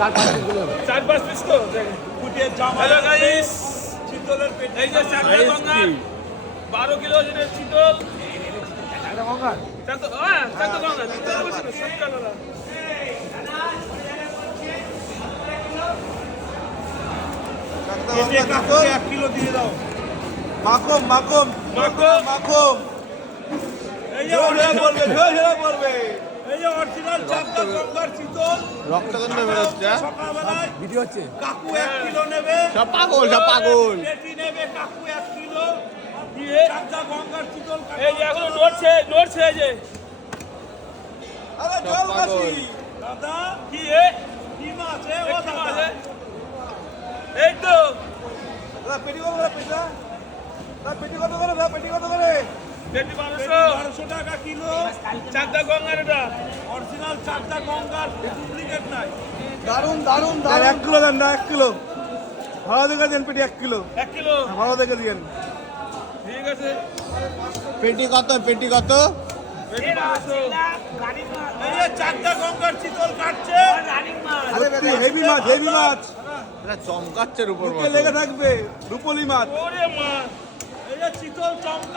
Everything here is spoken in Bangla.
চার পাঁচ কিলো চার পাঁচ পিস তো কুটির জামা হ্যালো গাইস চিতলের পেটি এই যে চারটা গঙ্গার বারো কিলো ওজনের চিতল একটা গঙ্গার চারটা হ্যাঁ চারটা গঙ্গা চিতল বলছি না সব কালারা পেটি কাকু এক কিলো দিয়ে দাও মাকম মাকম মাকম। মাকম এই যে বলবে ঝোল ঝোল বলবে এই যে অরিজিনাল চাপটা গঙ্গার চিতল রক্তগন্ধ বেরোচ্ছে হ্যাঁ? ভিডিও হচ্ছে কাকু এক কিলো নেবে। সব পাগল সব পাগল। নেবে কাকু এক কিলো। দিয়ে গঙ্গার চিতল এই যে এখনও নড়ছে নড়ছে এই যে। আরে জল কাশি দাদা কি এ? কি মাছ এ ও দাদা। এই তো। দাদা পেটি কত করে পেটা দাদা পেটি কত করে দাদা পেটি কত করে? পেটি পেটি বারোশো বারোশো টাকা কিলো। চারটা গঙ্গার এটা। অরিজিনাল চারটা গঙ্গার ডুপ্লিকেট নাই। দারুণ দারুণ দাদা এক কিলো দেন না এক কিলো। ভালো দেখে দেন পেটি এক কিলো। এক কিলো? ভালো দেখে দিয়েন। ঠিক আছে। পেটি কত পেটি কত? পেটি বারোশো এই যে চারটা গঙ্গার চিতল হেভি মাছ হেভি মাছ। এটা চমকাচ্ছে উপর লেগে থাকবে রূপলি মাছ। ওরে মা। এই যে চিতল চমকা